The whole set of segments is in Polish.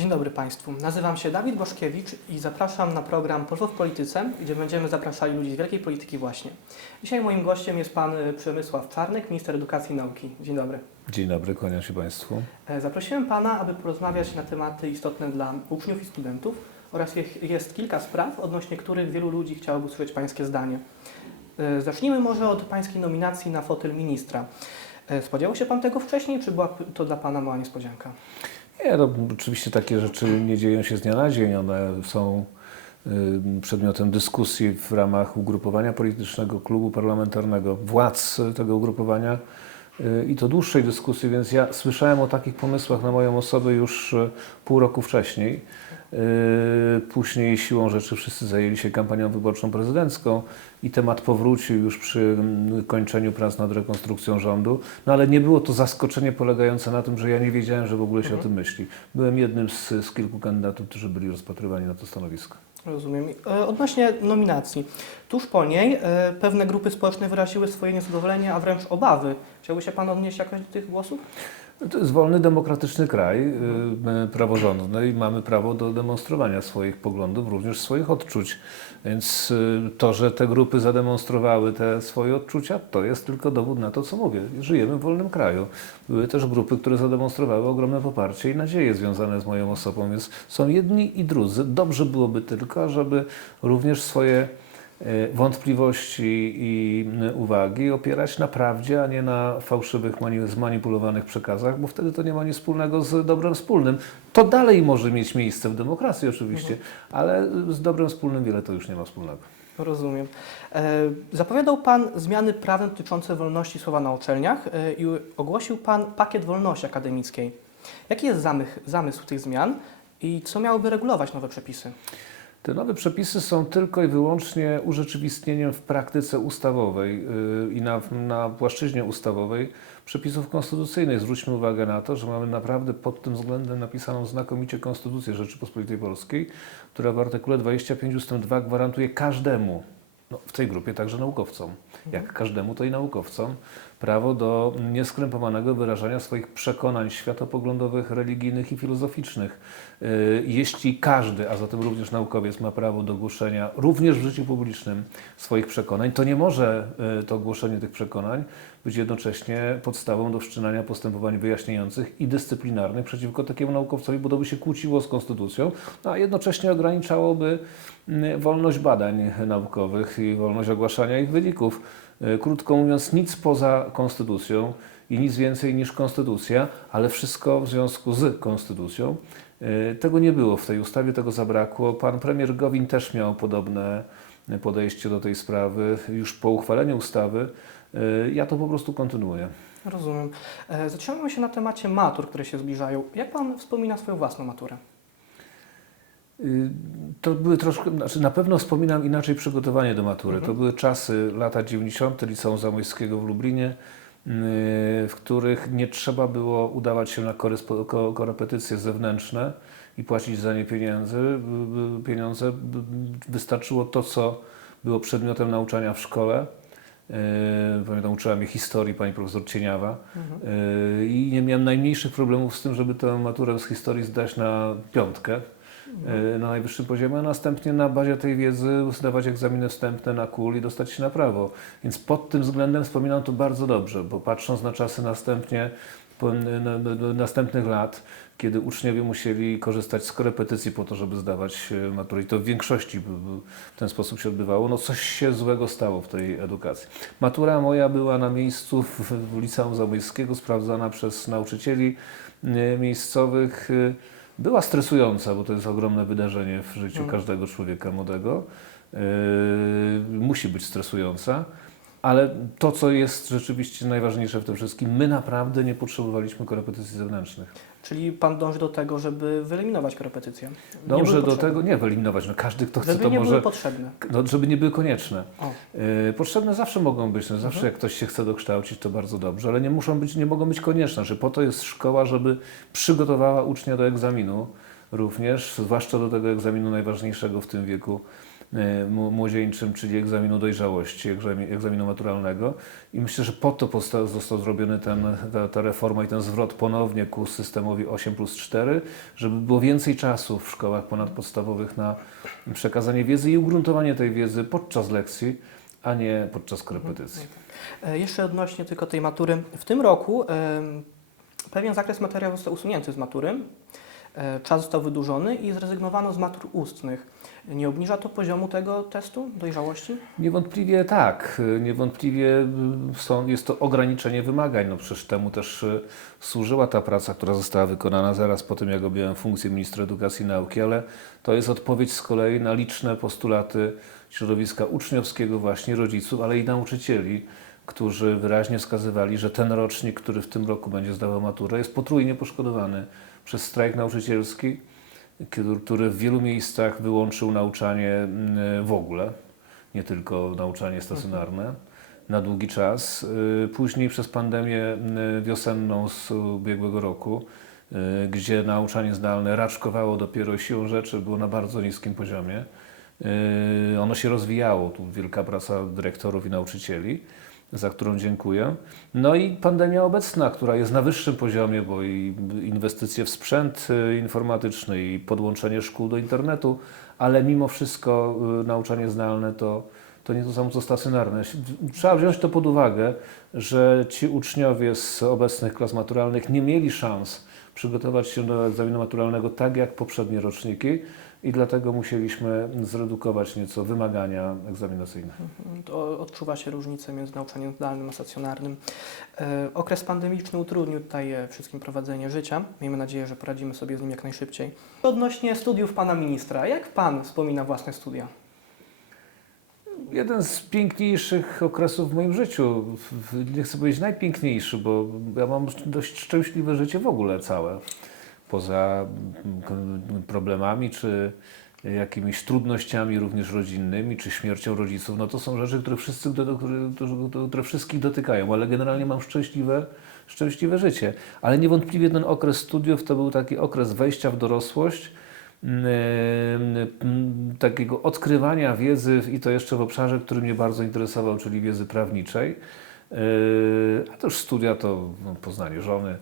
Dzień dobry Państwu. Nazywam się Dawid Boszkiewicz i zapraszam na program Polwo w Polityce, gdzie będziemy zapraszali ludzi z wielkiej polityki właśnie. Dzisiaj moim gościem jest Pan y, Przemysław Czarnek, minister edukacji i nauki. Dzień dobry. Dzień dobry, kłaniam się Państwu. E, Zaprosiłem Pana, aby porozmawiać na tematy istotne dla uczniów i studentów oraz je- jest kilka spraw, odnośnie których wielu ludzi chciałoby usłyszeć Pańskie zdanie. E, Zacznijmy może od Pańskiej nominacji na fotel ministra. E, Spodziewał się Pan tego wcześniej, czy była to dla Pana mała niespodzianka? Nie, no, oczywiście takie rzeczy nie dzieją się z dnia na dzień. One są przedmiotem dyskusji w ramach ugrupowania politycznego, klubu parlamentarnego, władz tego ugrupowania y, i to dłuższej dyskusji, więc ja słyszałem o takich pomysłach na moją osobę już y, pół roku wcześniej. Y, Później siłą rzeczy wszyscy zajęli się kampanią wyborczą prezydencką i temat powrócił już przy mm, kończeniu prac nad rekonstrukcją rządu. No ale nie było to zaskoczenie polegające na tym, że ja nie wiedziałem, że w ogóle się o tym myśli. Byłem jednym z, z kilku kandydatów, którzy byli rozpatrywani na to stanowisko. Rozumiem. E, Odnośnie nominacji. Tuż po niej e, pewne grupy społeczne wyraziły swoje niezadowolenie, a wręcz obawy. Chciałby się Pan odnieść jakoś do tych głosów? No To jest wolny, demokratyczny kraj, y, praworządny i mamy prawo do demonstrowania swoich poglądów, również swoich odczuć. Więc y, to, że te grupy zademonstrowały te swoje odczucia, to jest tylko dowód na to, co mówię. Żyjemy w wolnym kraju. Były też grupy, które zademonstrowały ogromne poparcie i nadzieje związane z moją osobą, więc są jedni i drudzy. Dobrze byłoby tylko, żeby również swoje wątpliwości i e, uwagi opierać na prawdzie, a nie na fałszywych, mani- zmanipulowanych przekazach, bo wtedy to nie ma nic wspólnego z dobrem wspólnym. To dalej może mieć miejsce w demokracji oczywiście, ale z dobrem wspólnym wiele to już nie ma wspólnego. Rozumiem. E, Zapowiadał Pan zmiany prawne dotyczące wolności słowa na uczelniach e, i ogłosił Pan pakiet wolności akademickiej. Jaki jest zamysł tych zmian i co miałoby regulować nowe przepisy? Te nowe przepisy są tylko i wyłącznie urzeczywistnieniem w praktyce ustawowej yy, i na, na płaszczyźnie ustawowej przepisów konstytucyjnych. Zwróćmy uwagę na to, że mamy naprawdę pod tym względem napisaną znakomicie Konstytucję Rzeczypospolitej Polskiej, która w artykule 25 ust. 2 gwarantuje każdemu, no, w tej grupie także naukowcom, jak każdemu to i naukowcom, prawo do nieskrępowanego wyrażania swoich przekonań światopoglądowych, religijnych i filozoficznych. Yy, Jeśli każdy, a zatem również naukowiec, ma prawo do głoszenia również w życiu publicznym swoich przekonań, to nie może yy, to głoszenie tych przekonań być jednocześnie podstawą do wszczynania postępowań wyjaśniających i dyscyplinarnych przeciwko takiemu naukowcowi, bo to by się kłóciło z konstytucją, a jednocześnie ograniczałoby mm, wolność badań naukowych i wolność ogłaszania ich wyników. Yy, Krótko mówiąc, nic poza konstytucją i nic więcej niż konstytucja, ale wszystko w związku z konstytucją. Yy, Tego nie było w tej ustawie, tego zabrakło. Pan premier Gowin też miał podobne podejście do tej sprawy już po uchwaleniu ustawy. Ja to po prostu kontynuuję. Rozumiem. E, Zatrzymajmy się na temacie matur, które się zbliżają. Jak Pan wspomina swoją własną maturę? Y, To były troszkę, znaczy na pewno wspominam inaczej przygotowanie do matury. To były czasy lata 90. Liceum Zamojskiego w Lublinie, y, w których nie trzeba było udawać się na korepetycje zewnętrzne i płacić za nie pieniędzy. Y, pieniądze. Wystarczyło to, co było przedmiotem nauczania w szkole. Pamiętam, uczyła mnie historii pani profesor Cieniawa Y, i nie miałem najmniejszych problemów z tym, żeby tę maturę z historii zdać na piątkę na najwyższym poziomie, a następnie na bazie tej wiedzy zdawać egzaminy wstępne na KUL i dostać się na prawo. Więc pod tym względem wspominam to bardzo dobrze, bo patrząc na czasy następnie, na, następnych lat, kiedy uczniowie musieli korzystać z korepetycji po to, żeby zdawać e, maturę i to w większości w ten sposób się odbywało, no coś się złego stało w tej edukacji. Matura moja była na miejscu w, Liceum Zamojskiego, sprawdzana przez nauczycieli miejscowych. Była stresująca, bo to jest ogromne wydarzenie w życiu Mhm. każdego człowieka młodego. Yy, musi być stresująca, ale to, co jest rzeczywiście najważniejsze w tym wszystkim, my naprawdę nie potrzebowaliśmy korepetycji zewnętrznych. Czyli Pan dąży do tego, żeby wyeliminować korepetycje? Były do potrzebne. tego, nie wyeliminować, no każdy, kto chce, Żeby to nie może, były potrzebne. no, żeby nie były konieczne. Yy, Potrzebne zawsze mogą być, no zawsze Mhm. jak ktoś się chce dokształcić, to bardzo dobrze, ale nie muszą być, nie mogą być konieczne, że po to jest szkoła, żeby przygotowała ucznia do egzaminu również, zwłaszcza do tego egzaminu najważniejszego w tym wieku e, młodzieńczym, czyli egzaminu dojrzałości, egzami- egzaminu maturalnego. I myślę, że po to został zrobiony ten, ta, ta reforma i ten zwrot ponownie ku systemowi 8 plus 4, żeby było więcej czasu w szkołach ponadpodstawowych na przekazanie wiedzy i ugruntowanie tej wiedzy podczas lekcji, a nie podczas korepetycji. E, Jeszcze odnośnie tylko tej matury. W tym roku pewien zakres materiału został usunięty z matury, e, czas został wydłużony i zrezygnowano z matur ustnych. Nie obniża to poziomu tego testu dojrzałości? Niewątpliwie tak. Niewątpliwie y, są, jest to ograniczenie wymagań. No przecież temu też y, służyła ta praca, która została wykonana zaraz po tym, jak objąłem funkcję ministra edukacji i nauki, ale to jest odpowiedź z kolei na liczne postulaty środowiska uczniowskiego, właśnie rodziców, ale i nauczycieli, którzy wyraźnie wskazywali, że ten rocznik, który w tym roku będzie zdawał maturę, jest potrójnie poszkodowany przez strajk nauczycielski, który- w wielu miejscach wyłączył nauczanie mm, w ogóle, nie tylko nauczanie stacjonarne, na długi czas. Y, Później przez pandemię y, wiosenną z ubiegłego roku, y, gdzie nauczanie zdalne raczkowało dopiero siłą rzeczy, było na bardzo niskim poziomie. Ono się rozwijało, tu wielka praca dyrektorów i nauczycieli, za którą dziękuję. No i pandemia obecna, która jest na wyższym poziomie, bo i inwestycje w sprzęt y, informatyczny i podłączenie szkół do internetu, ale mimo wszystko y, nauczanie zdalne to, to nie to samo co stacjonarne. Trzeba wziąć to pod uwagę, że ci uczniowie z obecnych klas maturalnych nie mieli szans przygotować się do egzaminu maturalnego tak jak poprzednie roczniki i dlatego musieliśmy zredukować nieco wymagania egzaminacyjne. Mhm, To odczuwa się różnicę między nauczaniem zdalnym a stacjonarnym. E, Okres pandemiczny utrudnił tutaj e, wszystkim prowadzenie życia. Miejmy nadzieję, że poradzimy sobie z nim jak najszybciej. Odnośnie studiów pana ministra, jak pan wspomina własne studia? Jeden z piękniejszych okresów w moim życiu. Nie chcę powiedzieć najpiękniejszy, bo ja mam dość szczęśliwe życie w ogóle całe. Poza mm, problemami czy jakimiś trudnościami również rodzinnymi, czy śmiercią rodziców, no to są rzeczy, które, wszyscy, które, wszystkich dotykają, ale generalnie mam szczęśliwe, szczęśliwe życie. Ale niewątpliwie ten okres studiów to był taki okres wejścia w dorosłość, takiego odkrywania wiedzy i to jeszcze w obszarze, który mnie bardzo interesował, czyli wiedzy prawniczej. Yy, A też studia to no, poznanie żony,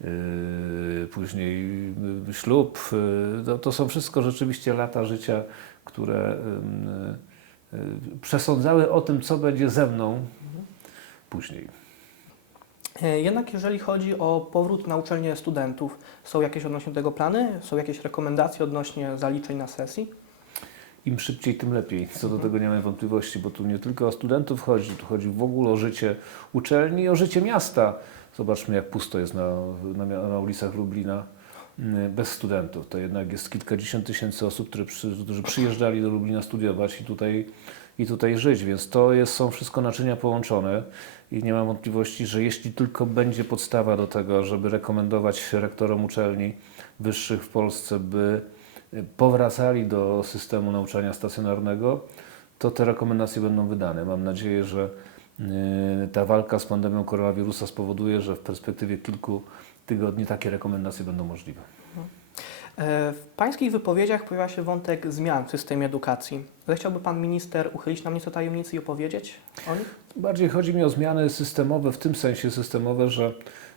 yy, później yy, ślub. To, to są wszystko rzeczywiście lata życia, które przesądzały o tym, co będzie ze mną później. E, Jednak jeżeli chodzi o powrót na uczelnię studentów, są jakieś odnośnie tego plany? Są jakieś rekomendacje odnośnie zaliczeń na sesji? Im szybciej, tym lepiej. Co do tego nie mam wątpliwości, bo tu nie tylko o studentów chodzi, tu chodzi w ogóle o życie uczelni i o życie miasta. Zobaczmy, jak pusto jest na, na, na ulicach Lublina bez studentów. To jednak jest kilkadziesiąt tysięcy osób, które przy, którzy przyjeżdżali do Lublina studiować i tutaj, i tutaj żyć, więc to jest, są wszystko naczynia połączone i nie mam wątpliwości, że jeśli tylko będzie podstawa do tego, żeby rekomendować rektorom uczelni wyższych w Polsce, by powracali do systemu nauczania stacjonarnego, to te rekomendacje będą wydane. Mam nadzieję, że y, ta walka z pandemią koronawirusa spowoduje, że w perspektywie kilku tygodni takie rekomendacje będą możliwe. E, W pańskich wypowiedziach pojawia się wątek zmian w systemie edukacji. Zechciałby pan minister uchylić nam nieco tajemnicy i opowiedzieć o nich? Bardziej chodzi mi o zmiany systemowe, w tym sensie systemowe, że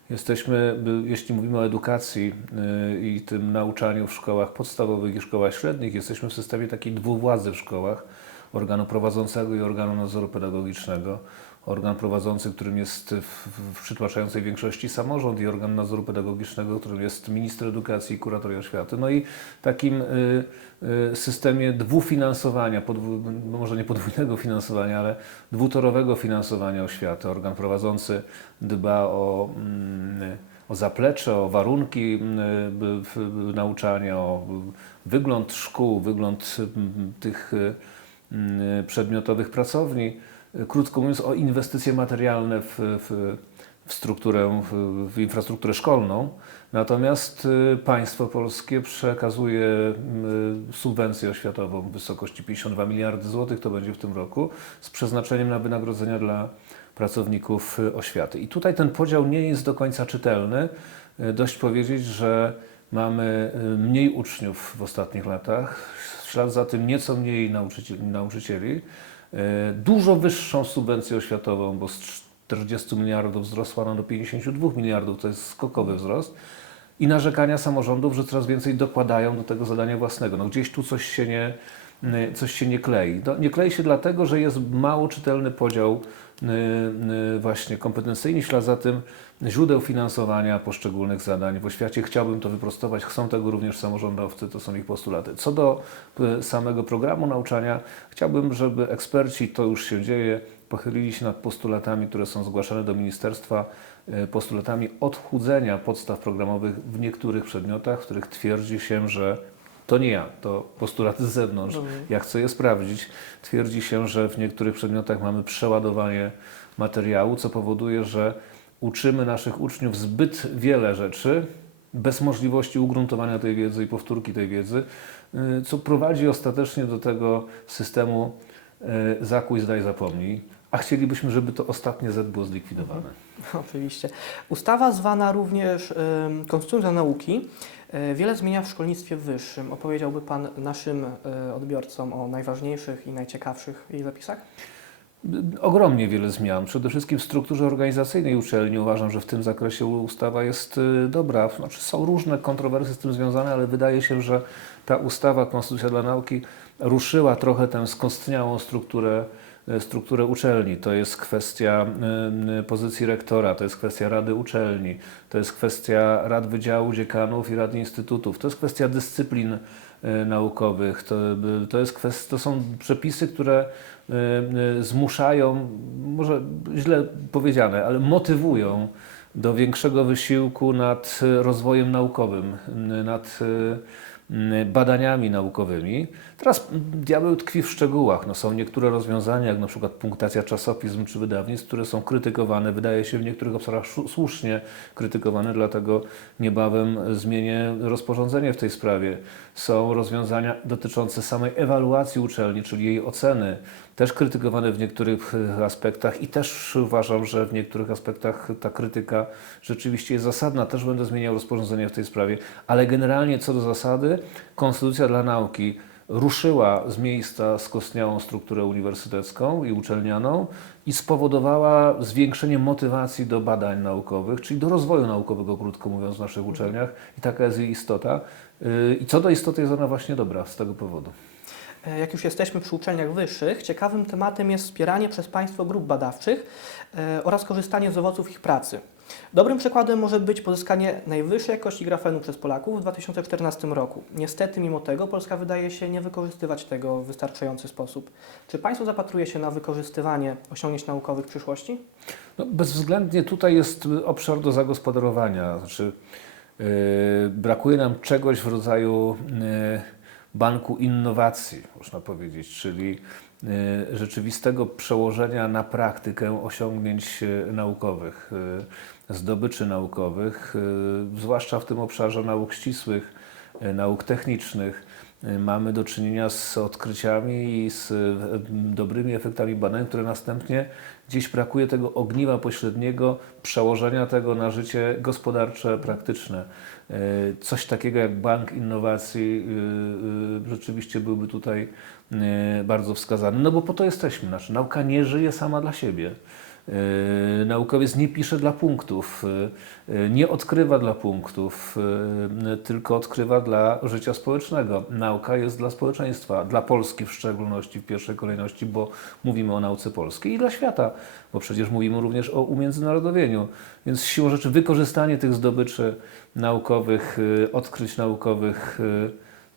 jesteśmy, jeśli mówimy o edukacji y, i tym nauczaniu w szkołach podstawowych i szkołach średnich, jesteśmy w systemie takiej dwuwładzy w szkołach, organu prowadzącego i organu nadzoru pedagogicznego. Organ prowadzący, którym jest w, w przytłaczającej większości samorząd i organ nadzoru pedagogicznego, którym jest minister edukacji i kuratoria oświaty. No i takim y, y, systemie dwufinansowania, no może nie podwójnego finansowania, ale dwutorowego finansowania oświaty. Organ prowadzący dba o, mm, o zaplecze, o warunki mm, nauczania, o wygląd szkół, wygląd mm, tych mm, przedmiotowych pracowni. Krótko mówiąc, o inwestycje materialne w, w, w strukturę, w, w infrastrukturę szkolną. Natomiast y, państwo polskie przekazuje y, subwencję oświatową w wysokości 52 miliardy złotych, to będzie w tym roku, z przeznaczeniem na wynagrodzenia dla pracowników y, oświaty. I tutaj ten podział nie jest do końca czytelny. Dość powiedzieć, że mamy mniej uczniów w ostatnich latach, w ślad za tym nieco mniej nauczycieli, nauczycieli dużo wyższą subwencję oświatową, bo z 40 miliardów wzrosła ona do 52 miliardów, to jest skokowy wzrost. I narzekania samorządów, że coraz więcej dokładają do tego zadania własnego. No gdzieś tu coś się nie, coś się nie klei. Nie klei się dlatego, że jest mało czytelny podział właśnie kompetencyjny, w ślad za tym źródeł finansowania poszczególnych zadań. W oświacie chciałbym to wyprostować, chcą tego również samorządowcy, to są ich postulaty. Co do y, samego programu nauczania, chciałbym, żeby eksperci, to już się dzieje, pochylili się nad postulatami, które są zgłaszane do ministerstwa, y, postulatami odchudzenia podstaw programowych w niektórych przedmiotach, w których twierdzi się, że to nie ja, to postulaty z zewnątrz. Rozumiem. Ja chcę je sprawdzić. Twierdzi się, że w niektórych przedmiotach mamy przeładowanie materiału, co powoduje, że uczymy naszych uczniów zbyt wiele rzeczy bez możliwości ugruntowania tej wiedzy i powtórki tej wiedzy, y, co prowadzi ostatecznie do tego systemu y, zakuj, zdaj, zapomnij. A chcielibyśmy, żeby to ostatnie Z było zlikwidowane. Oczywiście. Ustawa zwana również em, Konstytucją dla nauki wiele zmienia w szkolnictwie wyższym. Opowiedziałby Pan naszym e, odbiorcom o najważniejszych i najciekawszych jej zapisach? Ogromnie wiele zmian. Przede wszystkim w strukturze organizacyjnej uczelni uważam, że w tym zakresie ustawa jest y, dobra. Znaczy, są różne kontrowersje z tym związane, ale wydaje się, że ta ustawa Konstytucja dla Nauki ruszyła trochę tę skostniałą strukturę, strukturę uczelni. To jest kwestia y, pozycji rektora, to jest kwestia Rady Uczelni, to jest kwestia Rad Wydziału, Dziekanów i Rad Instytutów, to jest kwestia dyscyplin y, naukowych, to, to, jest kwest, to są przepisy, które zmuszają, może źle powiedziane, ale motywują do większego wysiłku nad rozwojem naukowym, nad badaniami naukowymi. Teraz diabeł tkwi w szczegółach. No, są niektóre rozwiązania, jak na przykład punktacja czasopism czy wydawnictw, które są krytykowane, wydaje się w niektórych obszarach słusznie krytykowane, dlatego niebawem zmienię rozporządzenie w tej sprawie. Są rozwiązania dotyczące samej ewaluacji uczelni, czyli jej oceny, też krytykowane w niektórych aspektach i też uważam, że w niektórych aspektach ta krytyka rzeczywiście jest zasadna. Też będę zmieniał rozporządzenie w tej sprawie, ale generalnie co do zasady, Konstytucja dla nauki ruszyła z miejsca skostniałą strukturę uniwersytecką i uczelnianą i spowodowała zwiększenie motywacji do badań naukowych, czyli do rozwoju naukowego, krótko mówiąc, w naszych uczelniach i taka jest jej istota. Yy, I co do istoty jest ona właśnie dobra z tego powodu. E, Jak już jesteśmy przy uczelniach wyższych, ciekawym tematem jest wspieranie przez państwo grup badawczych e, oraz korzystanie z owoców ich pracy. Dobrym przykładem może być pozyskanie najwyższej jakości grafenu przez Polaków w 2014 roku. Niestety, mimo tego, Polska wydaje się nie wykorzystywać tego w wystarczający sposób. Czy państwo zapatruje się na wykorzystywanie osiągnięć naukowych w przyszłości? No, bezwzględnie tutaj jest obszar do zagospodarowania. Znaczy, yy, brakuje nam czegoś w rodzaju yy, banku innowacji, można powiedzieć, czyli yy, rzeczywistego przełożenia na praktykę osiągnięć yy, naukowych, yy, zdobyczy naukowych, zwłaszcza w tym obszarze nauk ścisłych, nauk technicznych. Yy, Mamy do czynienia z odkryciami i z yy, dobrymi efektami badań, które następnie gdzieś brakuje tego ogniwa pośredniego, przełożenia tego na życie gospodarcze, praktyczne. E, Coś takiego jak bank innowacji rzeczywiście byłby tutaj bardzo wskazany, no bo po to jesteśmy. Znaczy, nauka nie żyje sama dla siebie. E, Naukowiec nie pisze dla punktów, e, e, nie odkrywa dla punktów, tylko odkrywa dla życia społecznego. Nauka jest dla społeczeństwa, dla Polski w szczególności, w pierwszej kolejności, bo mówimy o nauce polskiej i dla świata, bo przecież mówimy również o umiędzynarodowieniu. Więc siłą rzeczy wykorzystanie tych zdobyczy naukowych, odkryć naukowych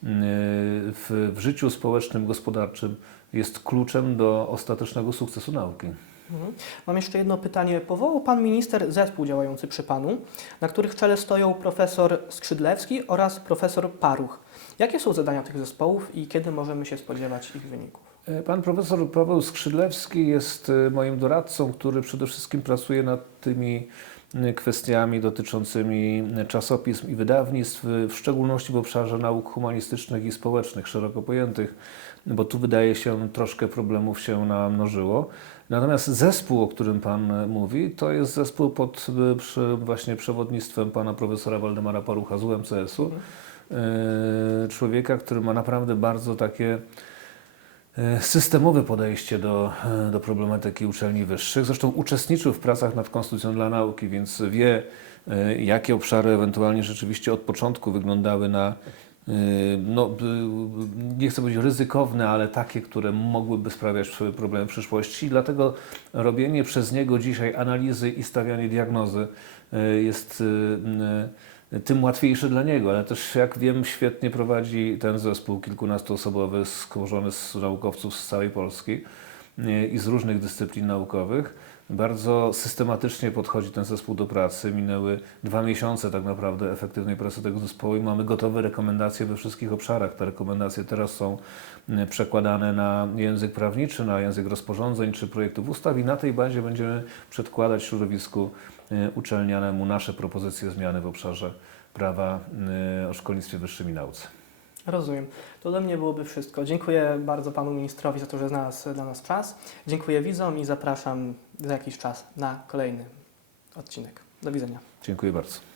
w, w życiu społecznym, gospodarczym jest kluczem do ostatecznego sukcesu nauki. Mhm. Mam jeszcze jedno pytanie. Powołał Pan minister zespół działający przy Panu, na których czele stoją profesor Skrzydlewski oraz profesor Paruch. Jakie są zadania tych zespołów i kiedy możemy się spodziewać ich wyników? E, Pan profesor Paweł Skrzydlewski jest e, moim doradcą, który przede wszystkim pracuje nad tymi e, kwestiami dotyczącymi czasopism i wydawnictw, w szczególności w obszarze nauk humanistycznych i społecznych, szeroko pojętych, bo tu wydaje się troszkę problemów się namnożyło. Natomiast zespół, o którym Pan e, mówi, to jest zespół pod e, przy właśnie przewodnictwem Pana profesora Waldemara Parucha z UMCS-u. E, Człowieka, który ma naprawdę bardzo takie systemowe podejście do, do problematyki uczelni wyższych. Zresztą uczestniczył w pracach nad Konstytucją dla Nauki, więc wie, jakie obszary ewentualnie rzeczywiście od początku wyglądały na, no, b- nie chcę powiedzieć ryzykowne, ale takie, które mogłyby sprawiać problemy w przyszłości. Dlatego robienie przez niego dzisiaj analizy i stawianie diagnozy e, jest e, tym łatwiejsze dla niego, ale też jak wiem świetnie prowadzi ten zespół kilkunastoosobowy skłożony z naukowców z całej Polski i z różnych dyscyplin naukowych. Bardzo systematycznie podchodzi ten zespół do pracy. Minęły dwa miesiące tak naprawdę efektywnej pracy tego zespołu i mamy gotowe rekomendacje we wszystkich obszarach. Te rekomendacje teraz są e, przekładane na język prawniczy, na język rozporządzeń czy projektów ustaw i na tej bazie będziemy przedkładać środowisku e, uczelnianemu nasze propozycje zmiany w obszarze prawa e, o szkolnictwie wyższym i nauce. Rozumiem. To ode mnie byłoby wszystko. Dziękuję bardzo panu ministrowi za to, że znalazł dla nas czas. Dziękuję widzom i zapraszam za jakiś czas na kolejny odcinek. Do widzenia. Dziękuję bardzo.